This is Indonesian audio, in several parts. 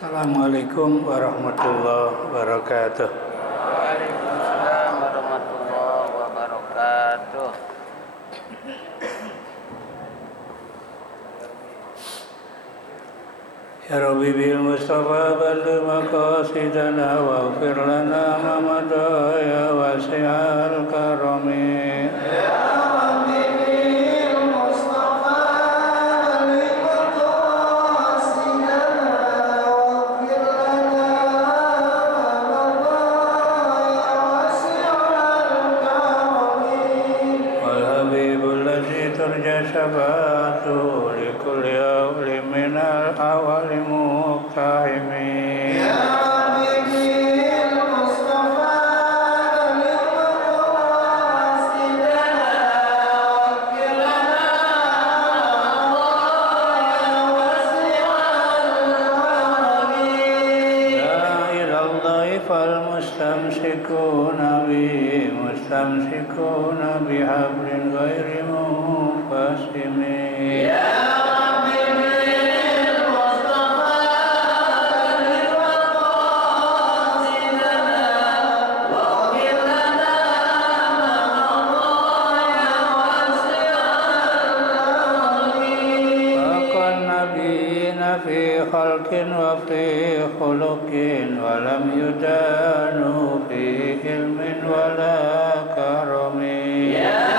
Assalamualaikum warahmatullahi wabarakatuh. Waalaikumsalam warahmatullahi wabarakatuh. Ya Rabbi bil Mustafa balligh maqasidana waghfir lana ma madha ya wasi'al karami. Syafa'atu likulli awli minal awali muqtahimi ya Habibul Mustafa mustamsikuna bihablin ghairi munqasimi ya Habibul Mustafa liqasidana waghfir lana ya wasi'al karami faqan nabiyina fi khalqin wa fi khuluqin wa lam yudanu fi ilmin wa la karami ya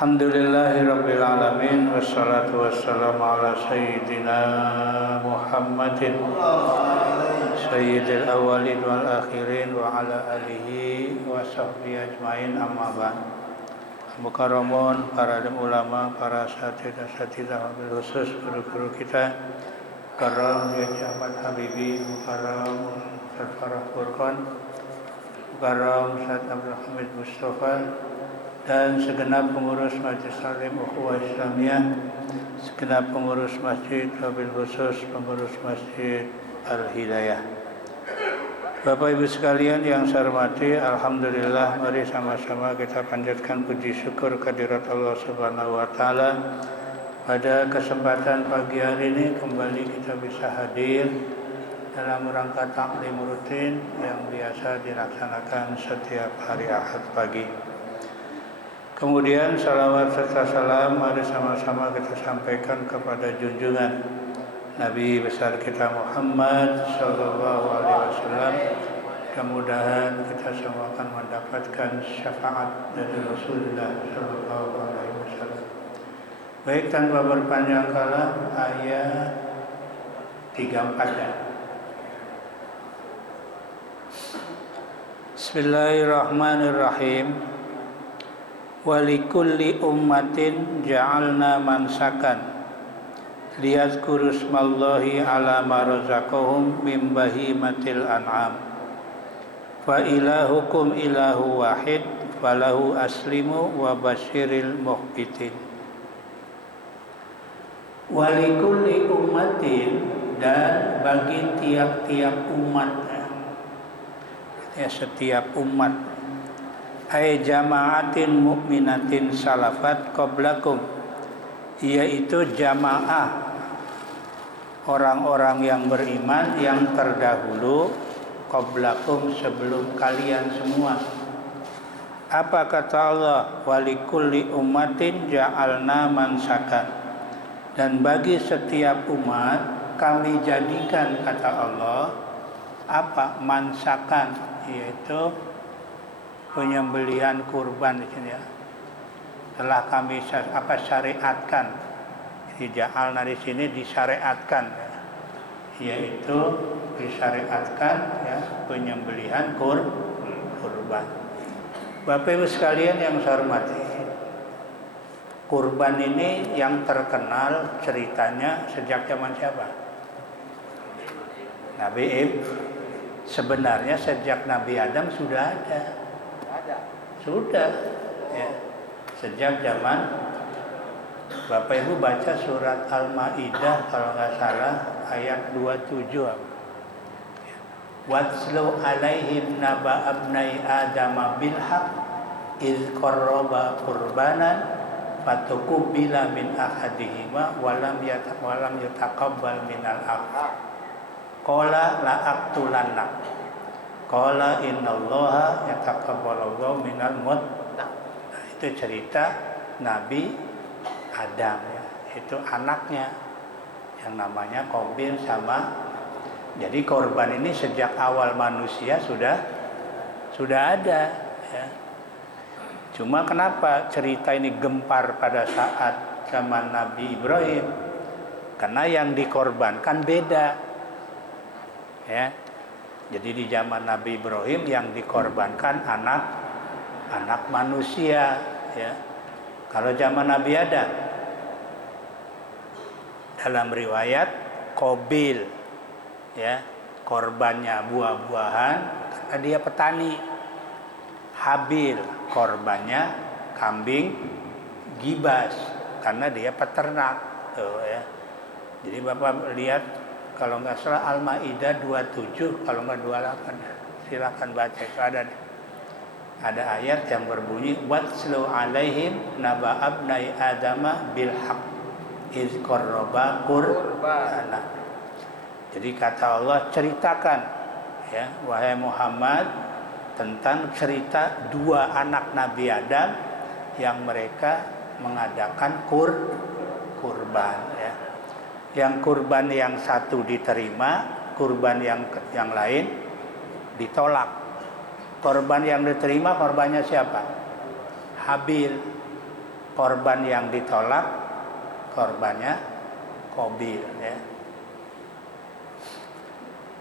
Alhamdulillahirabbil alamin wassalatu wassalamu ala sayyidina Muhammadin sayyidil awwalin wal akhirin wa ala alihi wa sahbihi ajmain amma ba'd. Mukarramun para ulama, para asatidzah wabil khusus guru-guru kita Mukarram Haji Ahmad Habibi, Mukarram Ustaz Farah Furqan, Mukarram Ustaz Abdul Hamid Mustafa, dan segenap pengurus Majelis Taklim Ukhuwah Islamiyah, segenap pengurus masjid, wabil khusus pengurus masjid Al-Hidayah. Bapak Ibu sekalian yang saya hormati, alhamdulillah, mari sama-sama kita panjatkan puji syukur kehadirat Allah Subhanahu wa taala. Pada kesempatan pagi hari ini kembali kita bisa hadir dalam rangka taklim rutin yang biasa dilaksanakan setiap hari Ahad pagi. Kemudian salawat serta salam mari sama-sama kita sampaikan kepada junjungan Nabi besar kita Muhammad sallallahu alaihi wasallam. Mudah-mudahan kita semua akan mendapatkan syafaat dari Rasulullah sallallahu alaihi wasallam. Baik, tanpa berpanjang kala, ayat 34 ya. Bismillahirrahmanirrahim. Walikulli ummatin ja'alna mansakan liyadhkuru ismallahi ala ma razaqahum min bahimatil an'am fa ilahukum ilahu wahid falahu aslimu wa basyiril mukhbitin. Walikulli ummatin, dan bagi tiap-tiap umat, ya setiap umat, ay jama'atin mu'minatin salafat qablakum, yaitu jamaah orang-orang yang beriman yang terdahulu, qablakum sebelum kalian semua. Apa kata Allah? Walikulli ummatin ja'alna mansakan, dan bagi setiap umat kami jadikan, kata Allah, apa? Mansakan, yaitu penyembelihan kurban di sini ya. Telah kami syariatkan. Jadi ja'alna di sini disyariatkan ya. Yaitu disyariatkan ya penyembelihan kurban. Bapak Ibu sekalian yang saya hormati, kurban ini yang terkenal ceritanya sejak zaman siapa? Nabi Ibrahim. Sebenarnya sejak Nabi Adam sudah ada. Sudah. Ya. Sejak zaman Bapak Ibu baca surat Al-Maidah kalau nggak salah ayat 27. Watslu alaihim naba abnai adama bilhaq iz qarraba qurbanan fatuqbila min ahadihima walam yataqabbal minal akhar qala la aqtulannak qala innallaha yataqabbalu minal muttaqin. Itu cerita Nabi Adam ya. Itu anaknya yang namanya Qabil sama. Jadi korban ini sejak awal manusia sudah ada ya. Cuma kenapa cerita ini gempar pada saat zaman Nabi Ibrahim? Karena yang dikorbankan beda. Ya. Jadi di zaman Nabi Ibrahim yang dikorbankan anak manusia, ya. Kalau zaman Nabi Adam dalam riwayat Qabil, ya, korbannya buah-buahan karena dia petani. Habil korbannya kambing gibas karena dia peternak. Tuh, ya. Jadi Bapak lihat kalau nggak salah Al-Maidah 27 kalau nggak 28, silakan baca itu ada ayat yang berbunyi watslu alaihim naba abnai adama bil haqq iz qarraba qurbana. Jadi kata Allah ceritakan ya wahai Muhammad tentang cerita dua anak Nabi Adam yang mereka mengadakan kurban ya. Yang kurban yang satu diterima, kurban yang lain ditolak. Korban yang diterima korbannya siapa? Habil. Korban yang ditolak korbannya Qabil ya.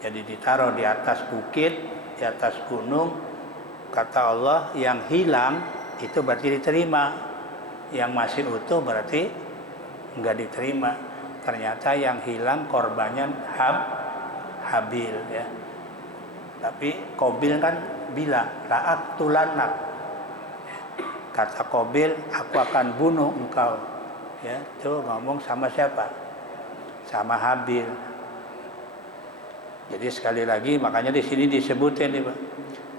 Jadi ditaruh di atas bukit, di atas gunung. Kata Allah yang hilang itu berarti diterima, yang masih utuh berarti enggak diterima. Ternyata yang hilang korbannya Habil ya. Tapi Qabil kan bilang la'ak tulanak. Kata Qabil aku akan bunuh engkau. Ya, itu ngomong sama siapa? Sama Habil. Jadi sekali lagi makanya di sini disebutin nih Pak.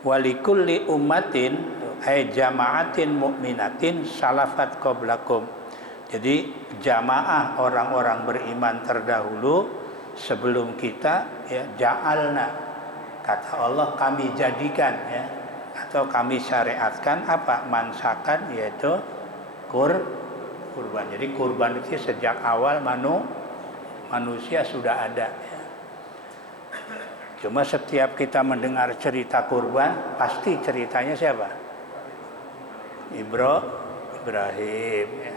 Walikulli ummatin ay jama'atin mu'minatin salafat qablakum. Jadi jamaah orang-orang beriman terdahulu sebelum kita ya ja'alna. Kata Allah kami jadikan ya atau kami syariatkan apa? Mansakan yaitu kurban. Jadi kurban itu sejak awal manusia sudah ada ya. Cuma setiap kita mendengar cerita kurban, pasti ceritanya siapa? Ibrahim. Ya.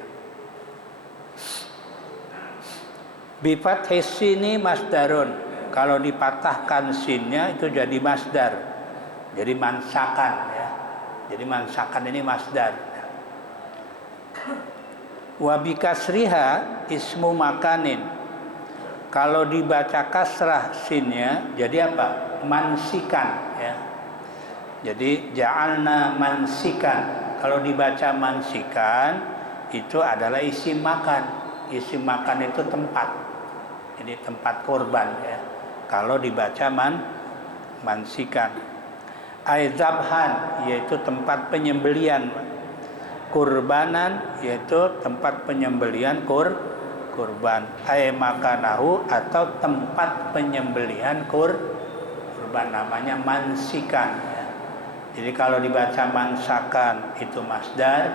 Bifathis sini masdarun. Kalau dipatahkan sinnya itu jadi masdar. Jadi mansakan ya. Jadi mansakan ini masdar. Wa bikasriha ismu makanin. Kalau dibaca kasrah sinnya jadi apa? Mansikan ya. Jadi ja'alna mansikan. Kalau dibaca mansikan itu adalah isim makan. Isim makan itu tempat. Jadi tempat korban ya. Kalau dibaca mansikan. Aizabhan yaitu tempat penyembelian. Kurbanan yaitu tempat penyembelian kurban makanahu atau tempat penyembelihan kurban namanya mansikan ya. Jadi kalau dibaca mansakan itu masdar,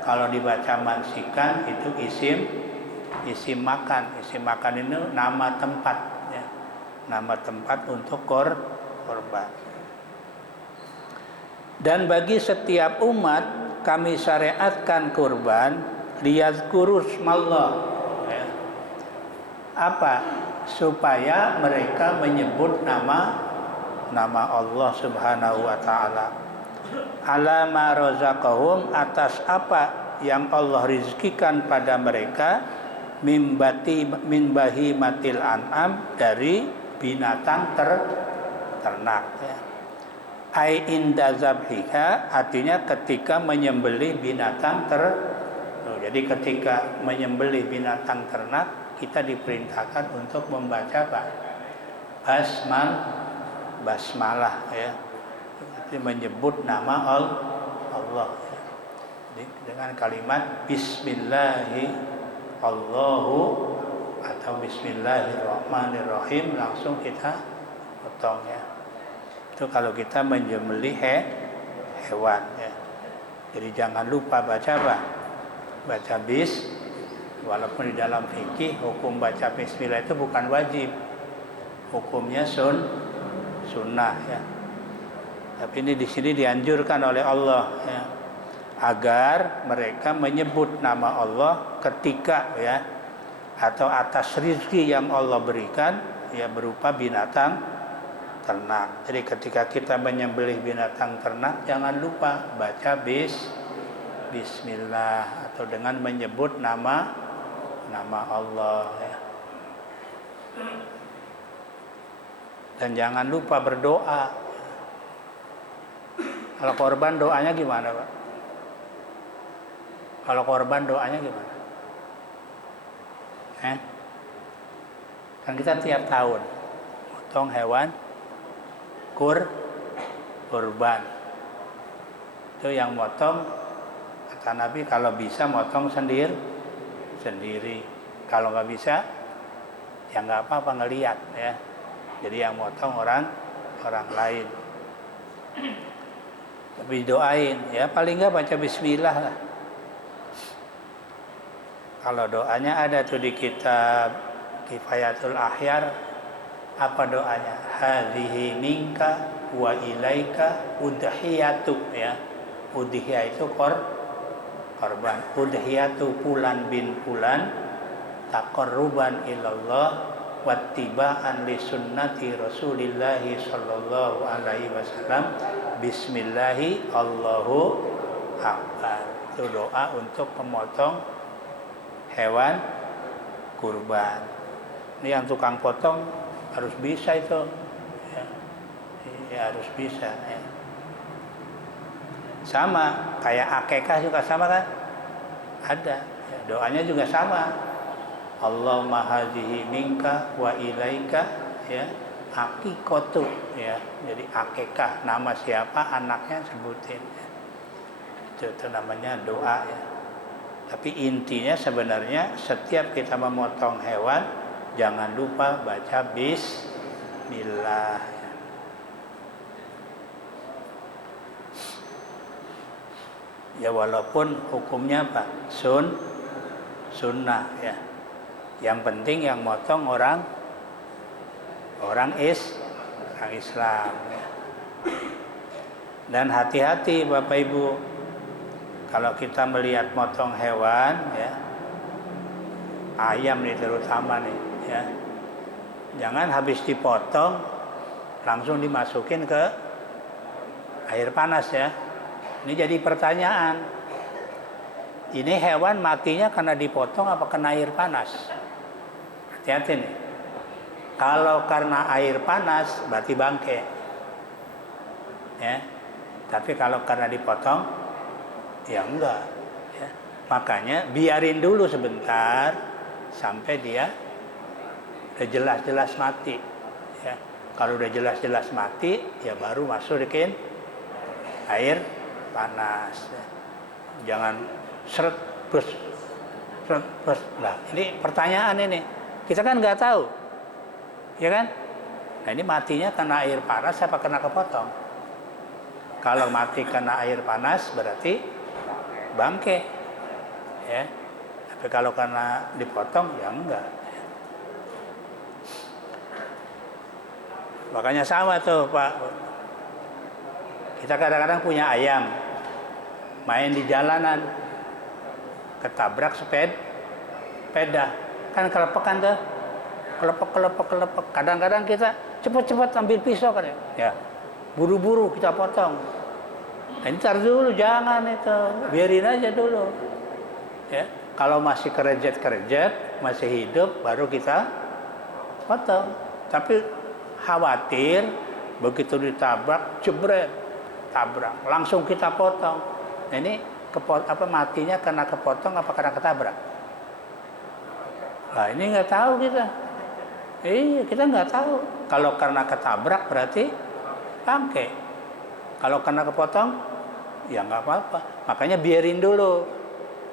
kalau dibaca mansikan itu isim makan. Isim makan itu nama tempat ya. Nama tempat untuk korban. Dan bagi setiap umat kami syariatkan kurban liyazkurus mallah. Apa? Supaya mereka menyebut nama Allah Subhanahu wa taala. Ala ma razaqahum atas apa yang Allah rizkikan pada mereka min bahimatil an'am dari binatang ternak ya. Ai inda zabhika artinya ketika menyembelih binatang jadi ketika menyembelih binatang ternak kita diperintahkan untuk membaca apa? Basmalah ya. Itu menyebut nama Allah ya. Dengan kalimat bismillahi Allahu atau bismillahirrahmanirrahim langsung kita potong ya. Itu kalau kita menyembelih hewan ya. Jadi jangan lupa baca apa? Baca walaupun di dalam fikih hukum baca bismillah itu bukan wajib. Hukumnya sunnah ya. Tapi ini di sini dianjurkan oleh Allah ya. Agar mereka menyebut nama Allah ketika ya atau atas rezeki yang Allah berikan ya berupa binatang ternak. Jadi ketika kita menyembelih binatang ternak jangan lupa baca bismillah atau dengan menyebut nama Allah ya. Dan jangan lupa berdoa. Kalau korban doanya gimana, Pak? Kalau korban doanya gimana? Kan kita tiap tahun potong hewan kurban. Itu yang motong kata Nabi kalau bisa motong sendiri. Kalau nggak bisa ya nggak apa-apa ngelihat ya. Jadi yang motong orang lain. Tapi doain ya paling nggak baca bismillah lah. Kalau doanya ada tuh di kitab Kifayatul Ahyar, apa doanya? Hadhihi minka wa ilaika udhiyatu ya. Udhiyah itu korban. Udhiyatu fulan bin fulan taqarruban ilallah wattiba'an li sunnati Rasulillah sallallahu alaihi wasallam. Bismillahi Allahu akbar. Itu doa untuk memotong hewan kurban. Ini yang tukang potong harus bisa itu ya harus bisa ya. Sama kayak akekah juga sama kan ada ya, doanya juga sama. Allahumma hadhihi minka wa ilaika ya aqiqatu ya. Jadi akekah nama siapa anaknya sebutin ya. Itu namanya doa ya. Tapi intinya sebenarnya setiap kita memotong hewan jangan lupa baca bismillah. Ya walaupun hukumnya apa? Sunnah ya. Yang penting yang motong orang Islam ya. Dan hati-hati Bapak Ibu. Kalau kita melihat motong hewan ya, ayam nih terutama nih ya, jangan habis dipotong langsung dimasukin ke air panas ya. Ini jadi pertanyaan. Ini hewan matinya karena dipotong apa kena air panas? Hati-hati nih. Kalau karena air panas berarti bangke. Ya. Tapi kalau karena dipotong ya enggak ya. Makanya biarin dulu sebentar sampai dia udah jelas-jelas mati ya. Kalau udah jelas-jelas mati ya baru masukin air panas ya. Jangan seret bus. Nah ini pertanyaan ini kita kan nggak tahu ya kan. Nah ini matinya karena air panas apa kena kepotong? Kalau mati karena air panas berarti bangke ya. Tapi kalau karena dipotong ya enggak ya. Makanya sama tuh Pak, kita kadang-kadang punya ayam main di jalanan ketabrak sepeda kan kelepekan tuh, kelepek. Kadang-kadang kita cepat-cepat ambil pisau kan ya, buru-buru kita potong. Nah, ntar dulu jangan itu, biarin aja dulu. Ya, kalau masih kerejat, masih hidup, baru kita potong. Tapi khawatir Begitu ditabrak, jebret, tabrak, langsung kita potong. Nah, ini matinya karena kepotong apa karena ketabrak? Nah, ini nggak tahu kita. Iya, kita nggak tahu. Kalau karena ketabrak berarti bangke. Kalau karena kepotong, ya nggak apa-apa. Makanya biarin dulu,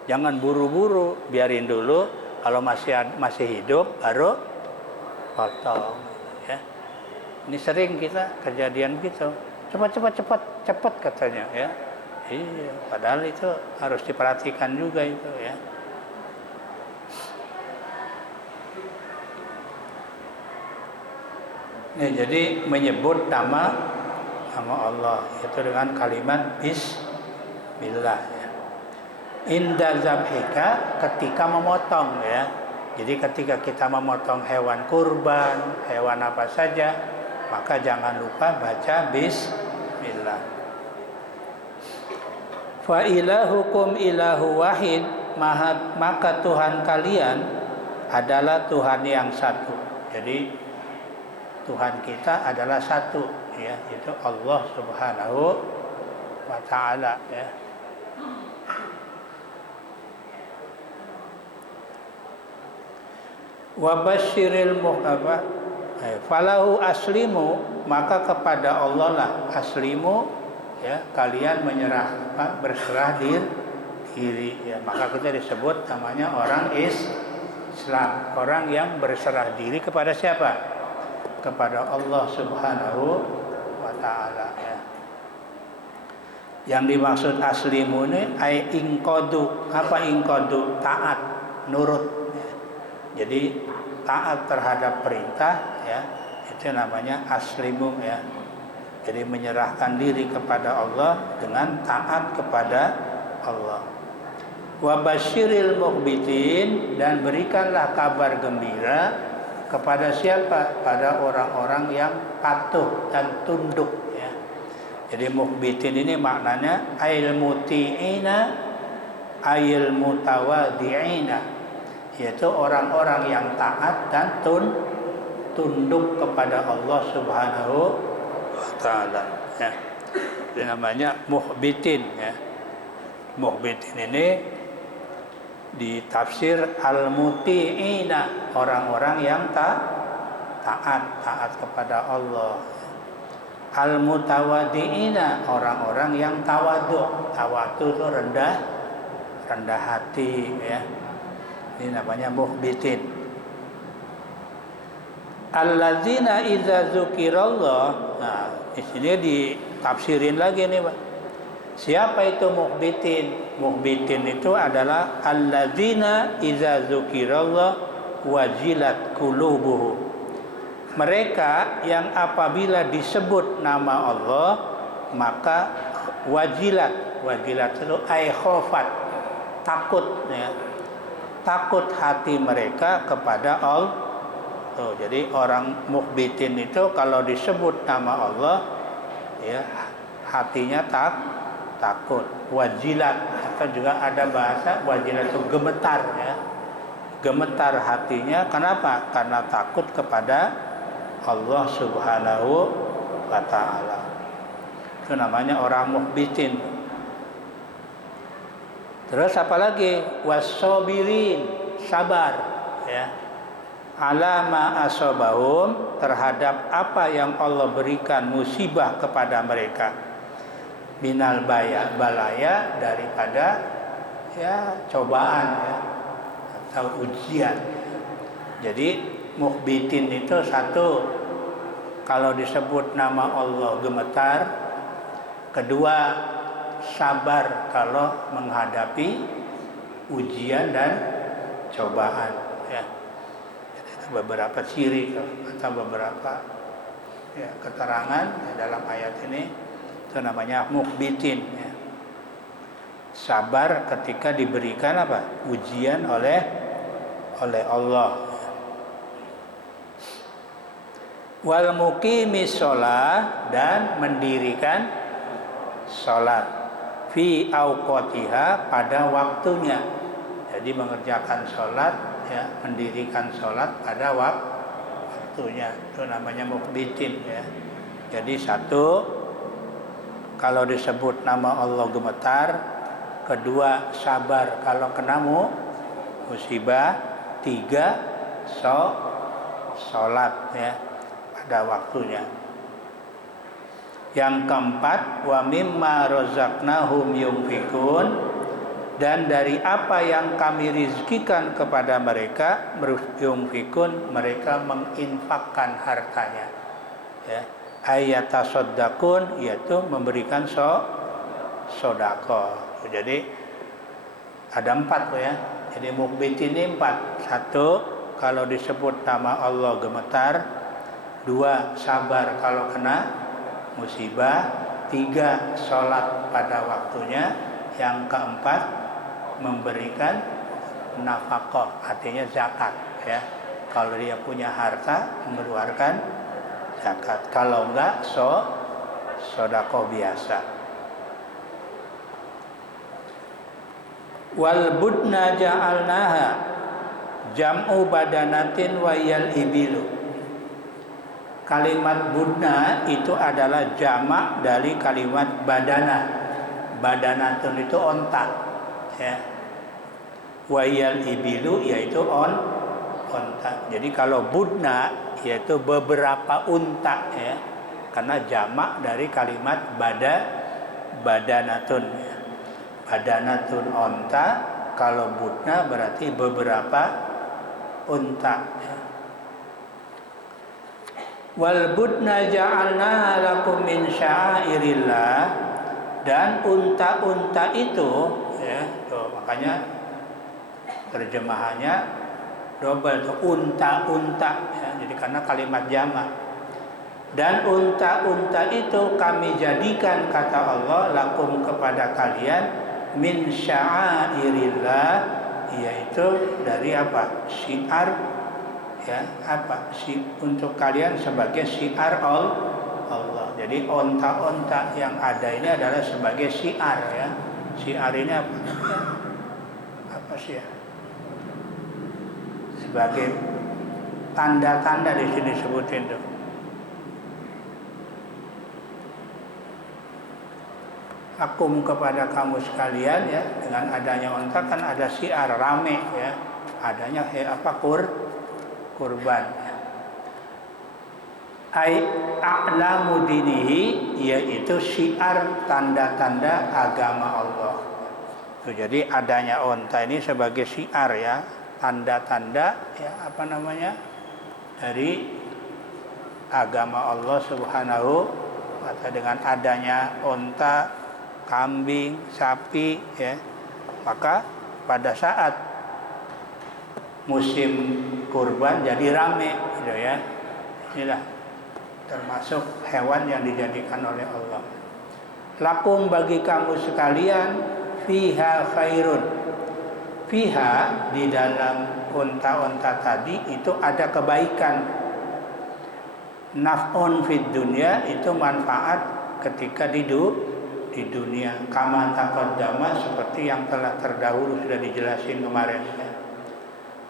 jangan buru-buru, biarin dulu. Kalau masih hidup, baru potong. Ya. Ini sering kita kejadian gitu. Cepat katanya. Ya. Iya, padahal itu harus diperhatikan juga itu ya. Nih, jadi menyebut nama Allah itu dengan kalimat bismillah ya. Inda zabhika, ketika memotong ya. Jadi ketika kita memotong hewan kurban, hewan apa saja, maka jangan lupa baca bismillah. Fa ilahukum ilahu wahid, maka Tuhan kalian adalah Tuhan yang satu. Jadi Tuhan kita adalah satu ya, yaitu Allah Subhanahu wa taala ya. Wa basyiril muhaba falahu aslimu, maka kepada Allah lah aslimu ya, kalian menyerah berserah diri ya. Maka kita disebut namanya orang Islam, orang yang berserah diri kepada siapa? Kepada Allah Subhanahu wa taala ya. Yang dimaksud aslimu ini ai ingqadu. Apa ingqadu? Taat, nurut ya. Jadi taat terhadap perintah ya, itu namanya aslimu ya. Jadi menyerahkan diri kepada Allah dengan taat kepada Allah. Wa basyiril mukhbitin, dan berikanlah kabar gembira kepada siapa? Pada orang-orang yang patuh dan tunduk ya. Jadi mukhbitin ini maknanya ail muti'ina ail mutawadi'ina, yaitu orang-orang yang taat dan tunduk kepada Allah Subhanahu wa taala ya. Itu namanya mukhbitin ya. Mukhbitin ini ditafsir al-muti'ina, orang-orang yang taat kepada Allah. Al-mutawadi'ina, orang-orang yang tawadu. Tawadu itu rendah hati ya. Ini namanya mukhbitin. Allazina idza dzukirallah. Nah, di sini ditafsirin lagi nih, Pak. Siapa itu mukhbitin? Mukhbitin itu adalah alladzina idza dzukirallah wajilat qulubuhum. Mereka yang apabila disebut nama Allah maka wajilat itu ay khofat, takut ya. Takut hati mereka kepada Allah. Tuh, jadi orang mukhbitin itu kalau disebut nama Allah ya, hatinya takut. Wajilat, atau juga ada bahasa wajilat itu gemetar ya. Gemetar hatinya, kenapa? Karena takut kepada Allah Subhanahu wa taala. Itu namanya orang mukhbitin. Terus apalagi? Wasobirin, sabar ya. Alama asobahum, terhadap apa yang Allah berikan musibah kepada mereka. Minal balaya, daripada ya cobaan ya, atau ujian. Jadi mukhbitin itu satu, kalau disebut nama Allah gemetar. Kedua, sabar kalau menghadapi ujian dan cobaan ya. Jadi itu beberapa ciri atau beberapa ya, keterangan ya, dalam ayat ini. Itu namanya mukhbitin ya. Sabar ketika diberikan apa? Ujian oleh Allah. Wal muqimis shalah, dan mendirikan salat fi auqatiha, pada waktunya. Jadi mengerjakan salat ya, mendirikan salat pada waktunya. Itu namanya mukhbitin ya. Jadi satu, kalau disebut nama Allah gemetar. Kedua, sabar kalau kena musibah. Tiga, sholat ya pada waktunya. Yang keempat, wa mimma razaqnahum yunfikun, dan dari apa yang kami rizkikan kepada mereka, yunfikun, mereka menginfakkan hartanya ya. Ayatasaddaqun, yaitu memberikan sedekah. Jadi ada 4 ya. Jadi mukbit ini 4. Satu, kalau disebut nama Allah gemetar. 2, sabar kalau kena musibah. 3, sholat pada waktunya. Yang keempat, memberikan nafkah, artinya zakat ya. Kalau dia punya harta, mengeluarkan zakat. Kalau enggak, sedekah biasa. Wal budna ja'alnaha jam'u badanatin wa yal ibilu. Kalimat budna itu adalah jamak dari kalimat badana. Badanatun itu onta ya. Wa yal ibilu yaitu onta. Jadi kalau budna yaitu beberapa unta ya. Karena jamak dari kalimat badanatun ya. Badanatun onta, kalau budna berarti beberapa unta ya. Wal budna ja'alna lakum min sya'airillah, dan unta-unta itu ya, makanya terjemahannya double tuh, unta-unta ya. Jadi karena kalimat jamak. Dan unta-unta itu kami jadikan, kata Allah, lakum, kepada kalian, min sya'airillah, yaitu dari apa? Syiar ya, apa? Untuk kalian sebagai syiar Allah. Jadi onta-onta yang ada ini adalah sebagai syiar ya. Syiar ini apa? Apa sih ya? Sebagai tanda-tanda di sini sebutin tuh. Akum, kepada kamu sekalian ya, dengan adanya onta kan ada syiar rame ya, adanya kurban ya. A'lamu dinihi, yaitu syiar tanda-tanda agama Allah. Jadi adanya onta ini sebagai syiar ya, tanda-tanda ya, apa namanya, dari agama Allah Subhanahu wa ta'ala. Dengan adanya onta, kambing, sapi ya, maka pada saat musim kurban jadi rame gitu ya. Inilah termasuk hewan yang dijadikan oleh Allah. Lakum, bagi kamu sekalian, fiha khairun. Fiha, di dalam unta-unta tadi itu ada kebaikan. Naf'un fid dunya, itu manfaat ketika di dunia. Kama taqaddama, seperti yang telah terdahulu sudah dijelasin kemarin ya.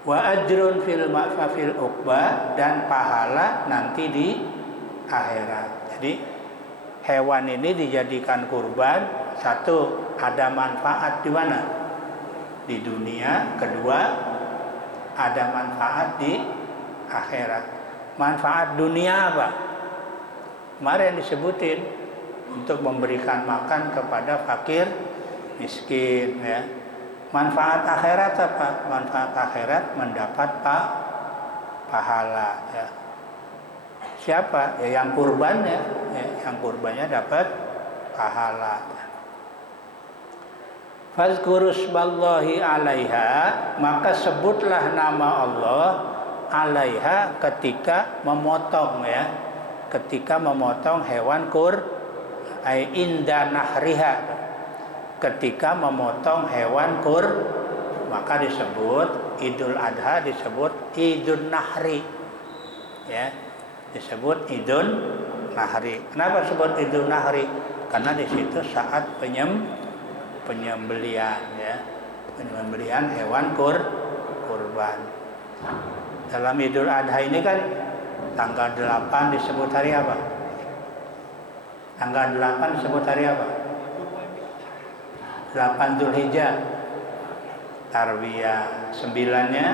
Wa ajrun fil ma'fafil uqba, dan pahala nanti di akhirat. Jadi hewan ini dijadikan kurban, satu, ada manfaat di mana? Di dunia. Kedua, ada manfaat di akhirat. Manfaat dunia apa? Kemarin disebutin, untuk memberikan makan kepada fakir miskin ya. Manfaat akhirat apa? Manfaat akhirat mendapat pahala ya. Siapa? Ya yang kurbannya ya, yang kurbannya dapat pahala. Fazkurusballahi alaiha, maka sebutlah nama Allah alaiha, ketika memotong ya, ketika memotong hewan inda nahriha, ketika memotong hewan maka disebut Idul Adha, disebut Idul Nahri ya, disebut Idul Nahri. Kenapa disebut Idul Nahri? Karena di situ saat penyembelian ya, penyembelian hewan kurban. Dalam Idul Adha ini kan tanggal 8 disebut hari apa? Tanggal 8 disebut hari apa? 8 Dzulhijjah. Tarwiyah. 9-nya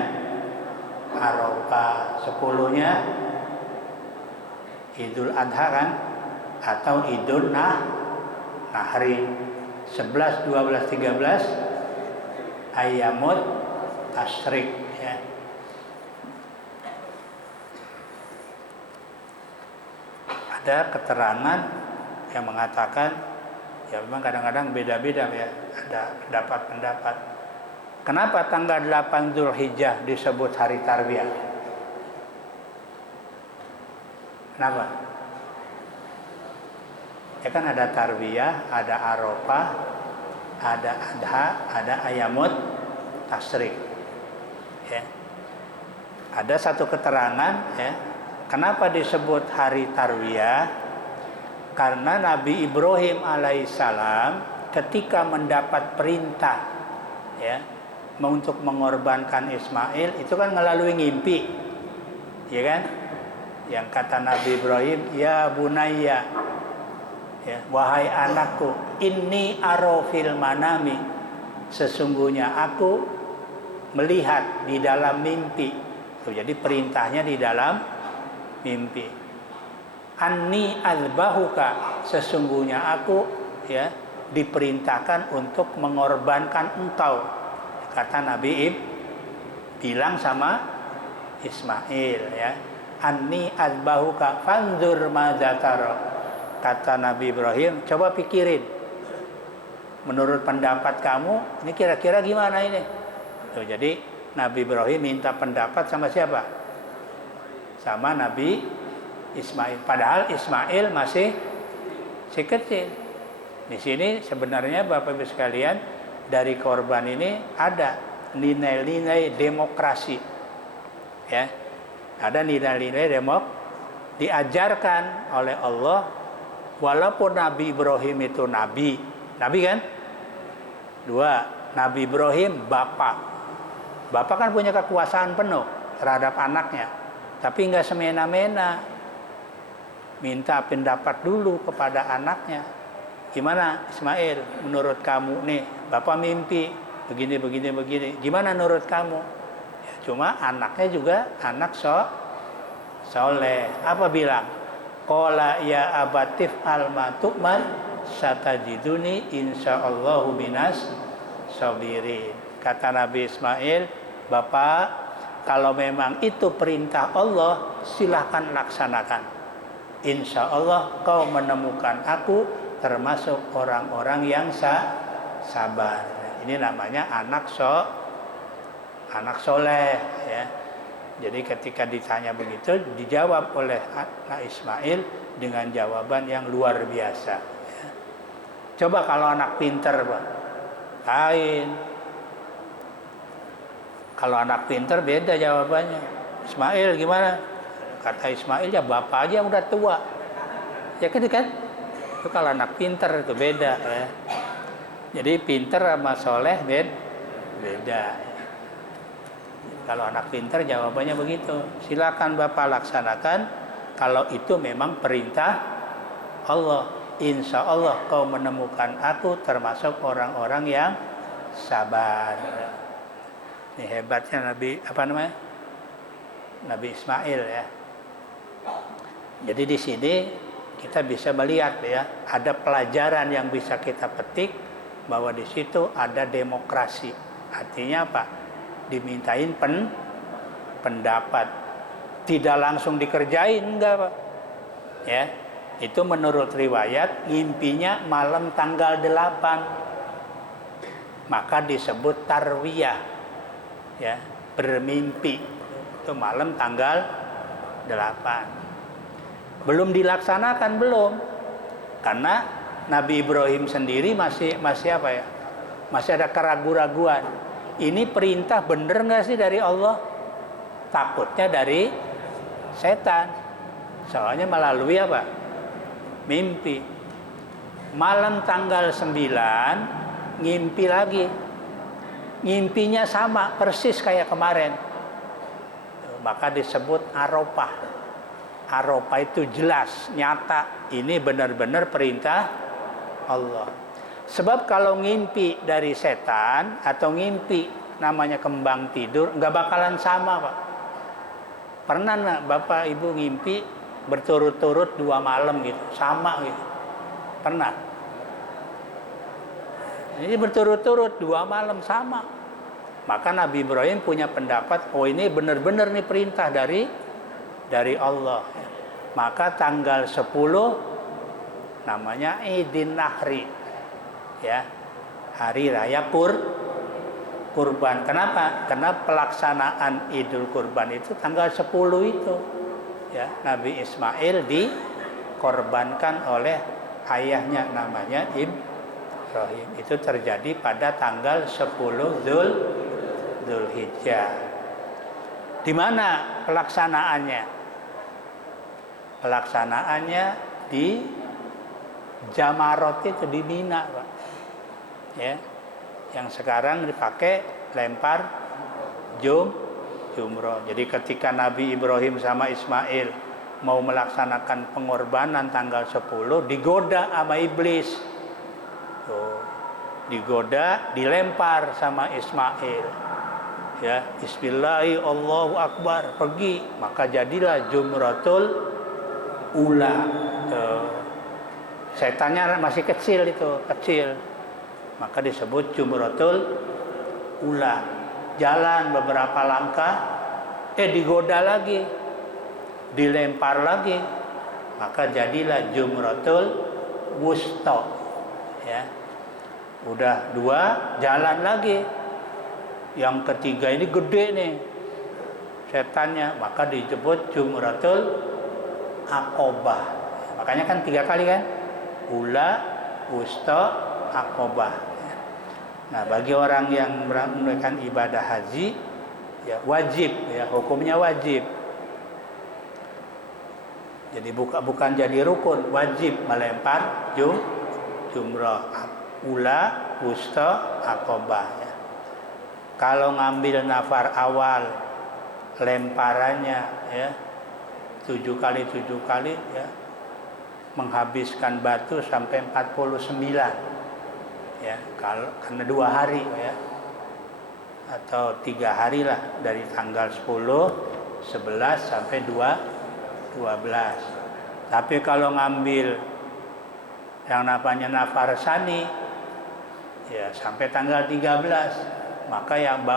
Arafah. 10-nya Idul Adha kan? Atau Idul Nahri. 11, 12, 13 Ayyamut Tasyrik ya. Ada keterangan yang mengatakan ya memang kadang-kadang beda-beda ya, ada pendapat-pendapat. Kenapa tanggal 8 Dzulhijjah disebut hari Tarwiyah? Kenapa? Ya kan ada Tarwiyah, ada Arafah, ada Adha, ada Ayyamut Tasyrik. Ya. Ada satu keterangan ya, kenapa disebut hari Tarwiyah? Karena Nabi Ibrahim alaihissalam ketika mendapat perintah ya untuk mengorbankan Ismail itu kan melalui ngimpi, ya kan? Yang kata Nabi Ibrahim, ya bunayya, ya, wahai anakku, inni aro fil manami, sesungguhnya aku melihat di dalam mimpi. Jadi perintahnya di dalam mimpi. Anni azbahuka, sesungguhnya aku ya diperintahkan untuk mengorbankan engkau, kata Nabi bilang sama Ismail ya. Anni azbahuka fanzur madza tara, kata Nabi Ibrahim, coba pikirin menurut pendapat kamu ini kira-kira gimana ini. Tuh, jadi Nabi Ibrahim minta pendapat sama siapa? Sama Nabi Ismail. Padahal Ismail masih kecil. Di sini sebenarnya Bapak Ibu sekalian, dari korban ini ada nilai-nilai demokrasi. Ya. Ada nilai-nilai diajarkan oleh Allah, walaupun Nabi Ibrahim itu nabi kan? 2, Nabi Ibrahim bapak kan punya kekuasaan penuh terhadap anaknya, tapi nggak semena-mena, minta pendapat dulu kepada anaknya. Gimana Ismail, menurut kamu nih, bapak mimpi begini, gimana menurut kamu? Ya, cuma anaknya juga anak soleh. Apa bilang? Qala ya abatif al-matu'man satajiduni insyaallahu minas sabirin. Kata Nabi Ismail, bapak, kalau memang itu perintah Allah, silahkan laksanakan. Insya Allah kau menemukan aku termasuk orang-orang yang sabar. Ini namanya anak soleh ya. Jadi ketika ditanya begitu, dijawab oleh anak Ismail dengan jawaban yang luar biasa ya. Coba kalau anak pinter, Pak, lain. Kalau anak pinter beda jawabannya. Ismail gimana? Kata Ismail, ya bapak aja udah tua. Ya gitu kan? Itu kalau anak pinter itu beda ya. Jadi pinter sama soleh beda. Kalau anak pinter jawabannya begitu. Silakan bapak laksanakan kalau itu memang perintah Allah. Insya Allah kau menemukan aku termasuk orang-orang yang sabar. Ini hebatnya Nabi Ismail ya. Jadi di sini kita bisa melihat ya, ada pelajaran yang bisa kita petik bahwa di situ ada demokrasi. Artinya apa? Dimintain pendapat. Tidak langsung dikerjain, enggak, Pak. Ya. Itu menurut riwayat ngimpinya malam tanggal 8. Maka disebut tarwiyah. Ya, bermimpi. Itu malam tanggal 8. Belum dilaksanakan, belum. Karena Nabi Ibrahim sendiri masih apa ya? Masih ada keraguan-raguan. Ini perintah bener nggak sih dari Allah? Takutnya dari setan. Soalnya melalui apa? Mimpi. Malam tanggal 9 ngimpi lagi. Ngimpinya sama persis kayak kemarin. Maka disebut Arafah. Arafah itu jelas, nyata. Ini benar-benar perintah Allah. Sebab kalau ngimpi dari setan atau ngimpi namanya kembang tidur, nggak bakalan sama, Pak. Pernah nggak Bapak Ibu ngimpi berturut-turut 2 malam gitu, sama gitu? Pernah? Ini berturut-turut 2 malam sama. Maka Nabi Ibrahim punya pendapat, oh ini benar-benar nih perintah dari Allah. Maka tanggal 10 namanya Idin Nahri, ya, hari raya kurban. Kenapa? Karena pelaksanaan Idul Kurban itu tanggal 10 itu, ya. Nabi Ismail dikorbankan oleh ayahnya namanya Ibrahim. Itu terjadi pada tanggal 10 Dzulhijjah. Di mana pelaksanaannya? Pelaksanaannya di Jamarot itu di Mina, Pak. Ya. Yang sekarang dipakai lempar jumroh. Jadi ketika Nabi Ibrahim sama Ismail mau melaksanakan pengorbanan tanggal 10, digoda sama iblis. Tuh, digoda, dilempar sama Ismail. Ya, bismillahirrahmanirrahim, Allahu Akbar, pergi. Maka jadilah Jumratul Ula. Setannya masih kecil itu, kecil. Maka disebut Jumratul Ula. Jalan beberapa langkah, digoda lagi, dilempar lagi. Maka jadilah Jumratul Wusta. Ya. Udah 2, jalan lagi. Yang ketiga ini gede nih setannya, maka disebut Jumratul Aqobah. Makanya kan 3 kali kan, Ula, Wusta, Aqobah. Nah, bagi orang yang menunaikan ibadah haji, ya wajib, ya hukumnya wajib. Jadi bukan jadi rukun, wajib melempar jumrah, Ula, Wusta, Aqobah. Ya. Kalau ngambil nafar awal, lemparannya ya 7 kali ya, menghabiskan batu sampai 49. Ya, kalau karena 2 hari ya, atau 3 hari lah, dari tanggal 10, 11 sampai 12. Tapi kalau ngambil yang namanya nafar sani ya sampai tanggal 13, maka yang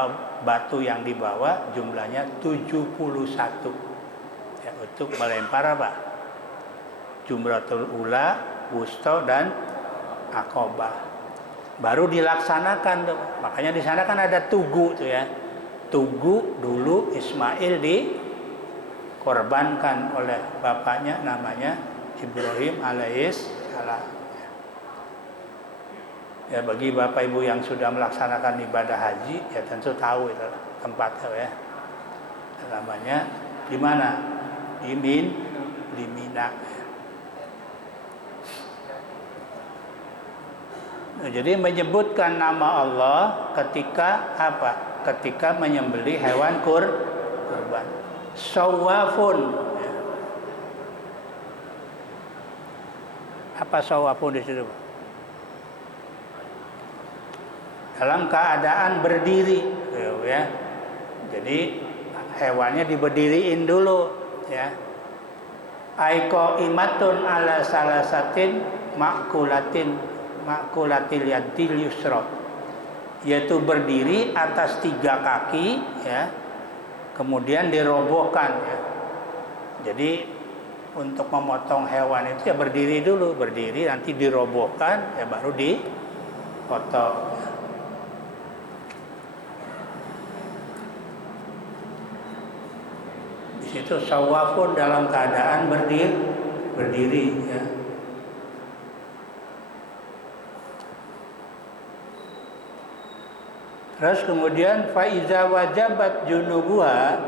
batu yang dibawa jumlahnya 71 ya, untuk melempar apa? Jumratul Ula, Wusta, dan Aqobah. Baru dilaksanakan tuh. Makanya di sana kan ada tugu tuh ya. Tugu dulu Ismail dikorbankan oleh bapaknya namanya Ibrahim alaihissalam. Ya, bagi Bapak Ibu yang sudah melaksanakan ibadah haji ya tentu tahu itu tempatnya ya. Namanya di mana? Di Mina. Nah, jadi menyebutkan nama Allah ketika apa? Ketika menyembelih hewan kurban. Sawafun. Ya. Apa sawafun di situ? Dalam keadaan berdiri, ya. Jadi hewannya diberdiriin dulu, ya. Aiko imatun ala salasatin makulatil yadil yusra, yaitu berdiri atas 3 kaki, ya. Kemudian dirobohkan, ya. Jadi untuk memotong hewan itu ya berdiri dulu, berdiri nanti dirobohkan, ya baru dipotong. Itu sawafun dalam keadaan berdiri ya. Terus kemudian faiza wajabat junubuha,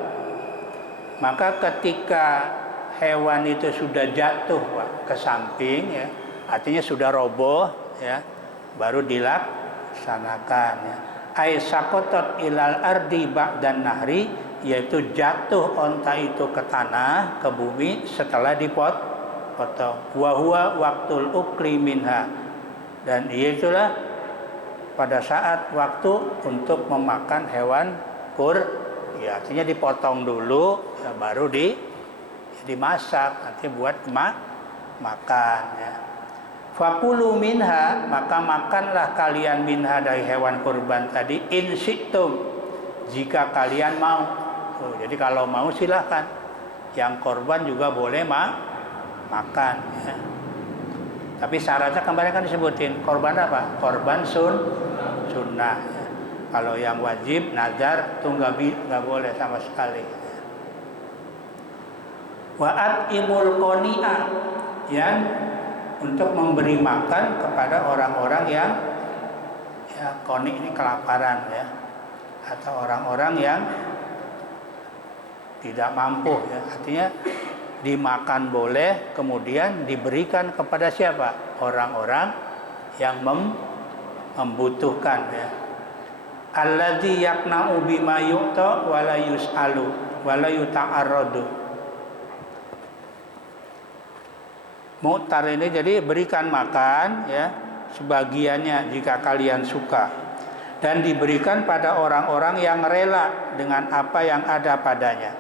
maka ketika hewan itu sudah jatuh Pak, ke samping ya, artinya sudah roboh ya, baru dilaksanakan ya. Ai sakotot ilal ardi ba'dan nahri, yaitu jatuh onta itu ke tanah, ke bumi setelah dipotong. Wa huwa waqtul ukli minha, dan itulah pada saat waktu untuk memakan hewan ya, artinya dipotong dulu ya, baru dimasak nanti buat makan ya. Fakulu minha, maka makanlah kalian minha dari hewan kurban tadi, in syi'tum, jika kalian mau. Jadi kalau mau silahkan, yang korban juga boleh makan ya. Tapi syaratnya kemarin kan disebutin, korban apa? Korban sunnah ya. Kalau yang wajib nazar itu nggak boleh sama sekali. Wa'at imul qoni'a, yang untuk memberi makan kepada orang-orang yang ya, qoni ini kelaparan ya, atau orang-orang yang tidak mampu ya. Artinya dimakan boleh, kemudian diberikan kepada siapa? Orang-orang yang membutuhkan ya. Alladzi yaqna'u bima yu'ta wa la yus'alu wa la yuta'arradu. Mu'tar ini jadi berikan makan ya, sebagiannya jika kalian suka, dan diberikan pada orang-orang yang rela dengan apa yang ada padanya.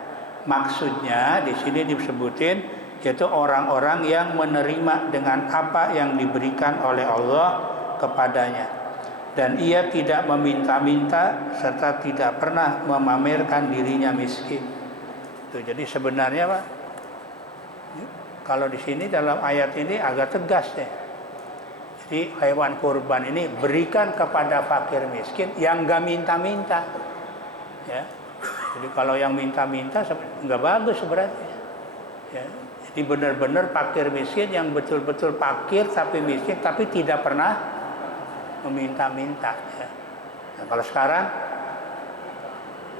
Maksudnya di sini disebutin yaitu orang-orang yang menerima dengan apa yang diberikan oleh Allah kepadanya, dan ia tidak meminta-minta serta tidak pernah memamerkan dirinya miskin. Tuh, jadi sebenarnya Pak, kalau di sini dalam ayat ini agak tegas ya. Jadi hewan kurban ini berikan kepada fakir miskin yang nggak minta-minta. Ya. Jadi kalau yang minta-minta nggak bagus berarti. Ya. Jadi benar-benar fakir miskin yang betul-betul fakir tapi miskin tapi tidak pernah meminta-minta. Ya. Nah, kalau sekarang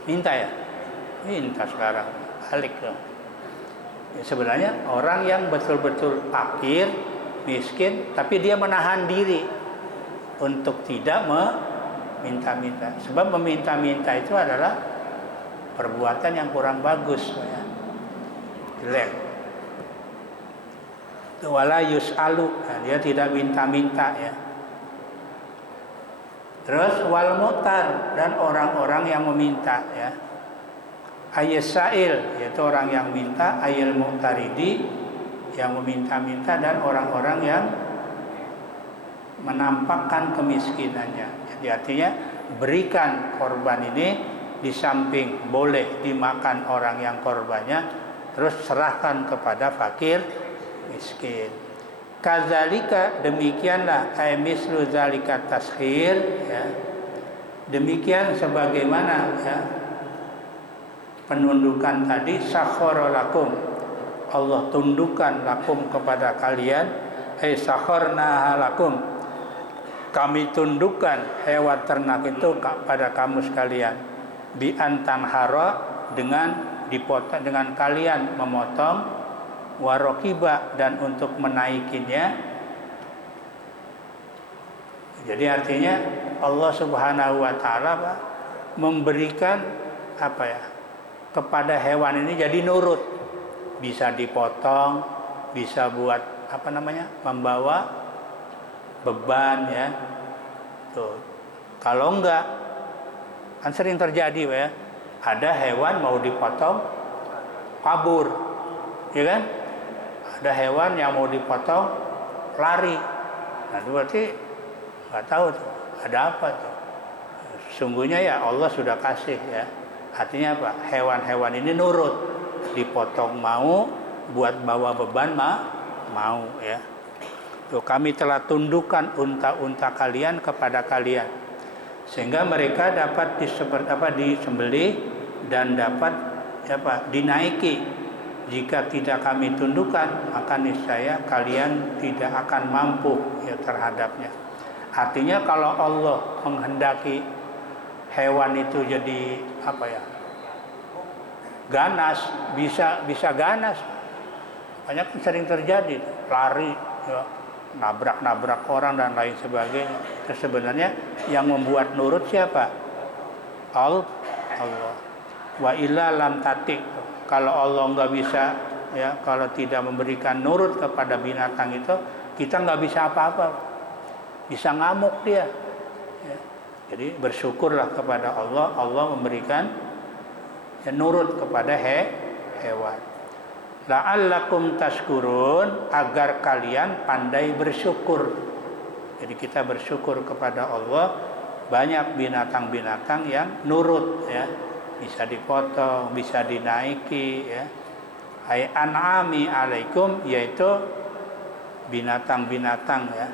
minta ya, minta sekarang balik tuh. Ya, sebenarnya orang yang betul-betul fakir, miskin, tapi dia menahan diri untuk tidak meminta-minta. Sebab meminta-minta itu adalah perbuatan yang kurang bagus, ya. Jelek. Wala yus'alu, nah, dia tidak minta-minta ya. Terus wal mu'tar, dan orang-orang yang meminta ya. Ayyasail, yaitu orang yang minta, ayil mu'taridi, yang meminta-minta, dan orang-orang yang menampakkan kemiskinannya. Jadi artinya berikan korban ini di samping boleh dimakan orang yang korbannya, terus serahkan kepada fakir miskin. Kadzalika, demikianlah, ay mislu zalika taskhir ya. Demikian sebagaimana ya penundukan tadi, sakhara lakum, Allah tundukkan lakum kepada kalian, sakharna lakum, kami tundukkan hewan ternak itu kepada kamu sekalian, bi antan hara, dengan dipotong, dengan kalian memotong, warokiba, dan untuk menaikinya. Jadi artinya Allah Subhanahu wa taala memberikan apa ya, kepada hewan ini jadi nurut, bisa dipotong, bisa buat apa namanya, membawa beban ya. Tuh. Kalau enggak, kan sering terjadi ya, ada hewan mau dipotong kabur, ya kan? Ada hewan yang mau dipotong lari. Nah, itu berarti nggak tahu tuh ada apa tuh. Sesungguhnya ya Allah sudah kasih ya. Artinya apa? Hewan-hewan ini nurut, dipotong mau, buat bawa beban mau ya. Tuh, kami telah tundukkan unta-unta kalian kepada kalian, sehingga mereka dapat disembelih dan dapat dinaiki. Jika tidak kami tundukkan, maka niscaya kalian tidak akan mampu ya terhadapnya. Artinya kalau Allah menghendaki hewan itu jadi ganas, bisa ganas. Banyak sering terjadi, lari ya, nabrak orang dan lain sebagainya. Terus sebenarnya yang membuat nurut siapa? Allah. Wa illa lam tatik. Kalau Allah nggak bisa, ya, kalau tidak memberikan nurut kepada binatang itu, kita nggak bisa apa-apa. Bisa ngamuk dia. Ya. Jadi bersyukurlah kepada Allah. Allah memberikan ya, nurut kepada hewan. La'allakum tashkurun, agar kalian pandai bersyukur. Jadi kita bersyukur kepada Allah, banyak binatang-binatang yang nurut, ya, bisa dipotong, bisa dinaiki, ya. Ay an'ami alaikum, yaitu binatang-binatang, ya,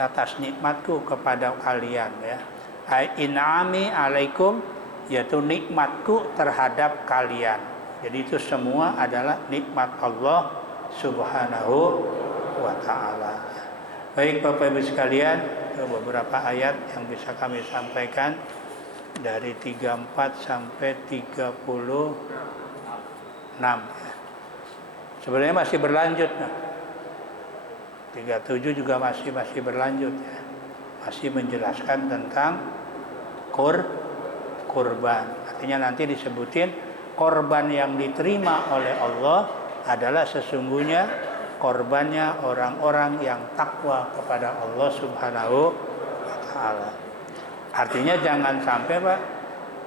atas nikmatku kepada kalian, ya. Ay in'ami alaikum, yaitu nikmatku terhadap kalian. Jadi itu semua adalah nikmat Allah Subhanahu wa ta'ala. Baik Bapak Ibu sekalian, beberapa ayat yang bisa kami sampaikan dari 34 sampai 36. Sebenarnya masih berlanjut. 37 juga masih berlanjut, ya. Masih menjelaskan tentang kurban. Artinya nanti disebutin korban yang diterima oleh Allah adalah sesungguhnya korbannya orang-orang yang takwa kepada Allah Subhanahu wa ta'ala. Artinya jangan sampai Pak,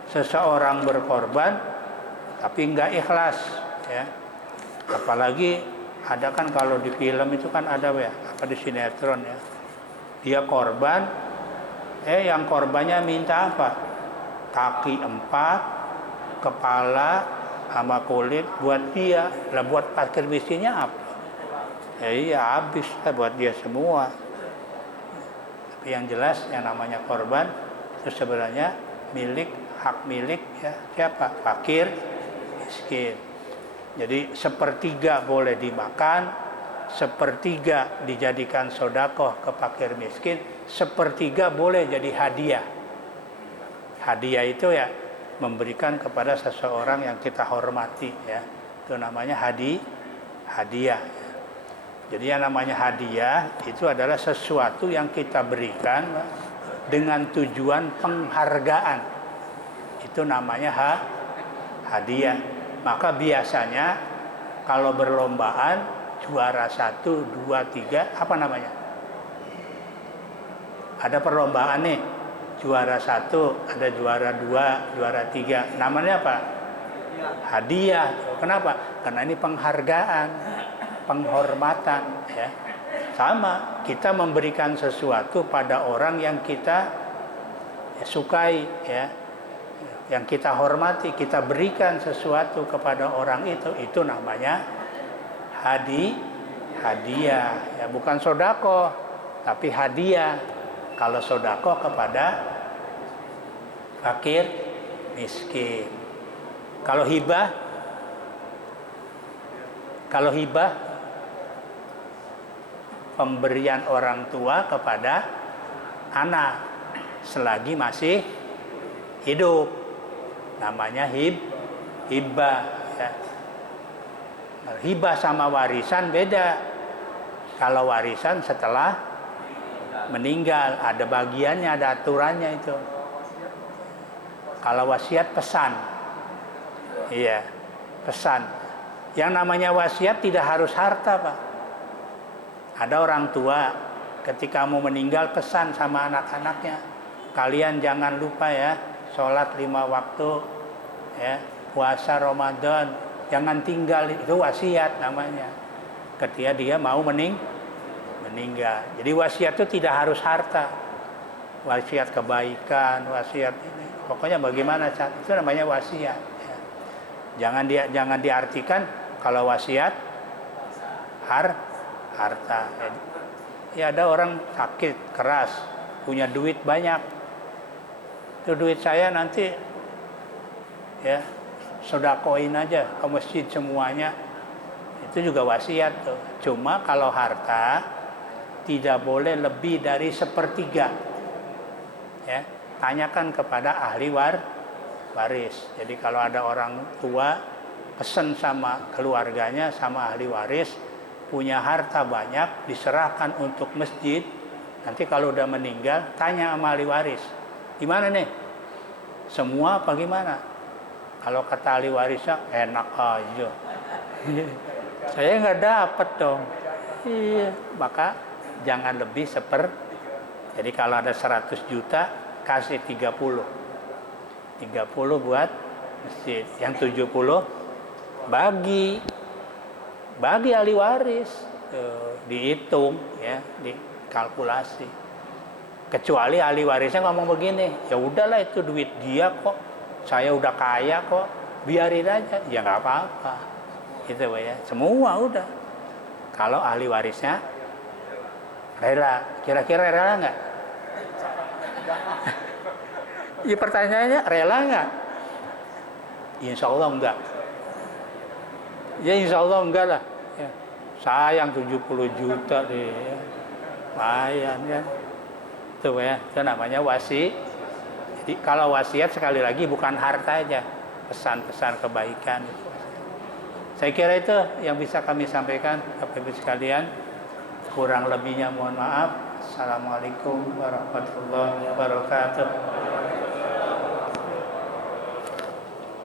seseorang berkorban tapi enggak ikhlas, ya. Apalagi ada kan kalau di film itu kan ada, ya, apa di sinetron, ya. Dia korban, yang korbannya minta apa? Kaki 4, kepala sama kulit buat dia. Lah buat fakir miskinnya apa? Iya habis lah buat dia semua. Tapi yang jelas yang namanya korban itu sebenarnya hak milik, ya, siapa? Fakir miskin. Jadi sepertiga boleh dimakan, sepertiga dijadikan sedekah ke fakir miskin, sepertiga boleh jadi hadiah. Hadiah itu ya memberikan kepada seseorang yang kita hormati, ya. Itu namanya hadiah. Jadi yang namanya hadiah itu adalah sesuatu yang kita berikan dengan tujuan penghargaan. Itu namanya hadiah. Maka biasanya kalau berlombaan juara 1, 2, 3, apa namanya? Ada perlombaan nih. Juara 1, ada juara 2, juara 3. Namanya apa? Hadiah. Kenapa? Karena ini penghargaan, penghormatan, ya. Sama, kita memberikan sesuatu pada orang yang kita sukai, ya, yang kita hormati, kita berikan sesuatu kepada orang itu namanya hadiah, ya, bukan sodako, tapi hadiah. Kalau sodako kepada fakir miskin. Kalau hibah pemberian orang tua kepada anak selagi masih hidup, namanya hibah, ya. Hibah sama warisan beda. Kalau warisan setelah meninggal ada bagiannya, ada aturannya itu. Kalau wasiat pesan, iya, pesan. Yang namanya wasiat tidak harus harta, Pak. Ada orang tua ketika mau meninggal pesan sama anak-anaknya, kalian jangan lupa, ya, sholat 5 waktu, ya, puasa Ramadan, jangan tinggal. Itu wasiat namanya. Ketika dia mau meninggal. Jadi wasiat itu tidak harus harta. Wasiat kebaikan, wasiat ini. Pokoknya bagaimana itu namanya wasiat, ya. Jangan diartikan kalau wasiat harta. Ya ada orang sakit keras, punya duit banyak. Itu duit saya nanti, ya, sedekahin aja ke masjid semuanya. Itu juga wasiat tuh. Cuma kalau harta tidak boleh lebih dari 1/3, ya. Tanyakan kepada ahli waris. Jadi kalau ada orang tua pesan sama keluarganya, sama ahli waris, punya harta banyak, diserahkan untuk masjid. Nanti kalau udah meninggal, tanya sama ahli waris, gimana nih? Semua apa gimana? Kalau kata ahli warisnya enak aja. Saya nggak dapat dong. Iya, maka jangan lebih jadi kalau ada 100 juta kasih 30 buat masjid, yang 70 bagi ahli waris. Dihitung ya, dikalkulasi. Kecuali ahli warisnya ngomong begini, ya udahlah itu duit dia kok, saya udah kaya kok, biarin aja, ya nggak apa-apa, gitu ya. Semua udah. Kalau ahli warisnya rela, kira-kira rela nggak? Ya pertanyaannya rela nggak? Insya Allah enggak. Ya insya Allah enggak lah. Ya. Sayang 70 juta deh. Ya. Lumayan ya. Itu ya, itu namanya wasi. Jadi kalau wasiat sekali lagi bukan harta aja, pesan-pesan kebaikan. Saya kira itu yang bisa kami sampaikan Bapak Ibu sekalian. Kurang lebihnya mohon maaf. Assalamualaikum warahmatullahi wabarakatuh.